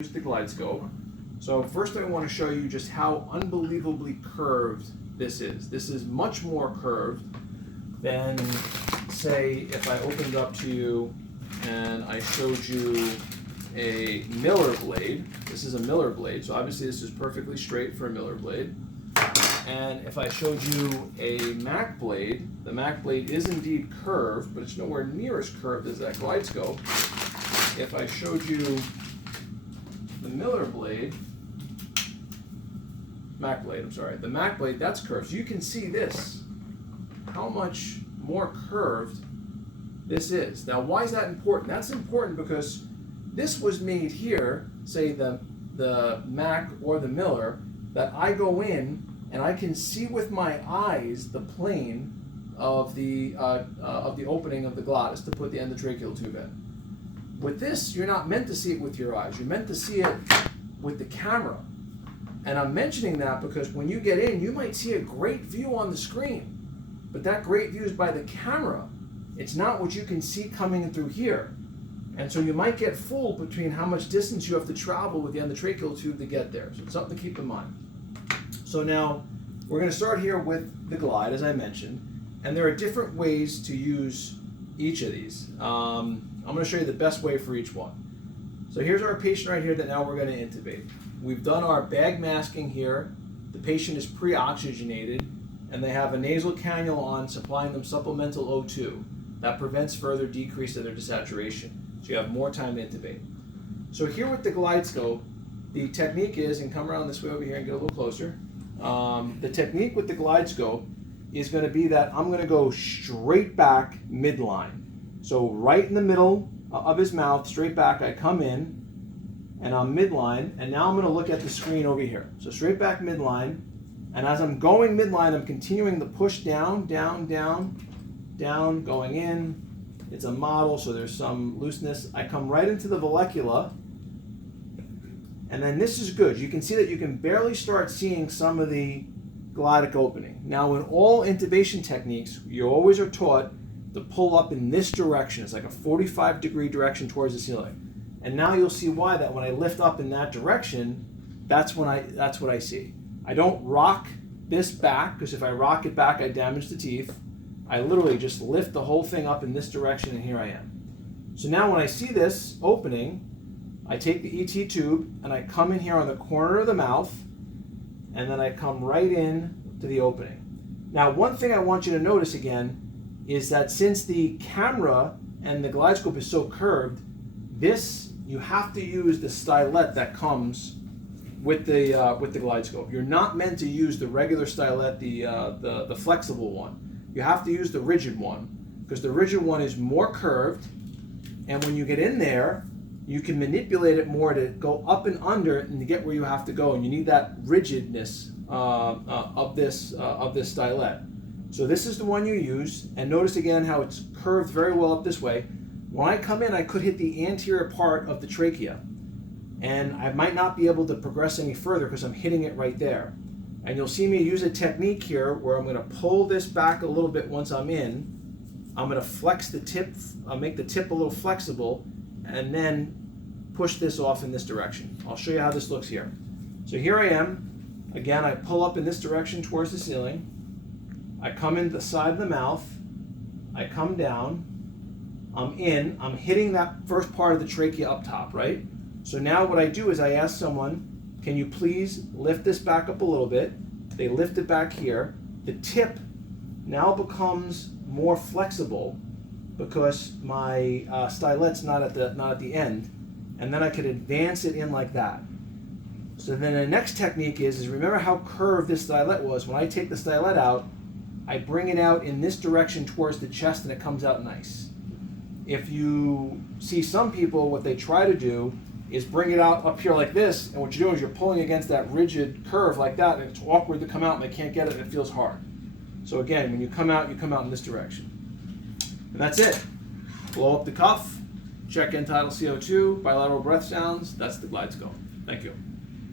Use the Glidescope. So first I want to show you just how unbelievably curved this is. This is much more curved than, say, if I opened up to you and I showed you a Miller blade. This is a Miller blade, so obviously this is perfectly straight for a Miller blade. And if I showed you a Mac blade, the Mac blade is indeed curved, but it's nowhere near as curved as that Glidescope. If I showed you the Miller blade, Mac blade, I'm sorry, the Mac blade, that's curved. So you can see this, how much more curved this is. Now, why is that important? That's important because this was made here, say the Mac or the Miller, that I go in and I can see with my eyes the plane of the opening of the glottis to put the endotracheal tube in. With this, you're not meant to see it with your eyes. You're meant to see it with the camera. And I'm mentioning that because when you get in, you might see a great view on the screen, but that great view is by the camera. It's not what you can see coming in through here. And so you might get fooled between how much distance you have to travel with the endotracheal tube to get there. So it's something to keep in mind. So now we're going to start here with the glide, as I mentioned, and there are different ways to use each of these. I'm going to show you the best way for each one. So here's our patient right here that now we're going to intubate. We've done our bag masking here. The patient is pre-oxygenated, and they have a nasal cannula on supplying them supplemental O2. That prevents further decrease of their desaturation, so you have more time to intubate. So here with the Glidescope, the technique is, and come around this way over here and get a little closer. The technique with the Glidescope is going to be that I'm going to go straight back midline. So right in the middle of his mouth, straight back, I come in and I'm midline, and now I'm going to look at the screen over here. So straight back midline, and as I'm going midline, I'm continuing to push down, down, down, down, going in. It's a model, so there's some looseness. I come right into the vallecula, and then this is good. You can see that you can barely start seeing some of the glottic opening. Now, in all intubation techniques, you always are taught to pull up in this direction. It's like a 45-degree direction towards the ceiling. And now you'll see why that when I lift up in that direction, that's what I see. I don't rock this back, because if I rock it back, I damage the teeth. I literally just lift the whole thing up in this direction, and here I am. So now when I see this opening, I take the ET tube and I come in here on the corner of the mouth, and then I come right in to the opening. Now, one thing I want you to notice again is that since the camera and the Glidescope is so curved, you have to use the Stylet that comes with the Glidescope. You're not meant to use the regular Stylet, the flexible one. You have to use the rigid one, because the rigid one is more curved, and when you get in there, you can manipulate it more to go up and under and to get where you have to go, and you need that rigidness of this Stylet. So this is the one you use, and notice again how it's curved very well up this way. When I come in, I could hit the anterior part of the trachea, and I might not be able to progress any further because I'm hitting it right there. And you'll see me use a technique here where I'm going to pull this back a little bit once I'm in. I'm going to flex the tip, make the tip a little flexible, and then push this off in this direction. I'll show you how this looks here. So here I am. Again, I pull up in this direction towards the ceiling. I come in the side of the mouth. I come down. I'm in. I'm hitting that first part of the trachea up top, right? So now what I do is I ask someone, can you please lift this back up a little bit? They lift it back here. The tip now becomes more flexible because my Stylet's not at the end, and then I could advance it in like that. So then the next technique is remember how curved this Stylet was. When I take the Stylet out, I bring it out in this direction towards the chest, and it comes out nice. If you see some people, what they try to do is bring it out up here like this, and what you're doing is you're pulling against that rigid curve like that, and it's awkward to come out, and they can't get it, and it feels hard. So again, when you come out in this direction. And that's it. Blow up the cuff, check end tidal CO2, bilateral breath sounds. That's the Glidescope. Thank you.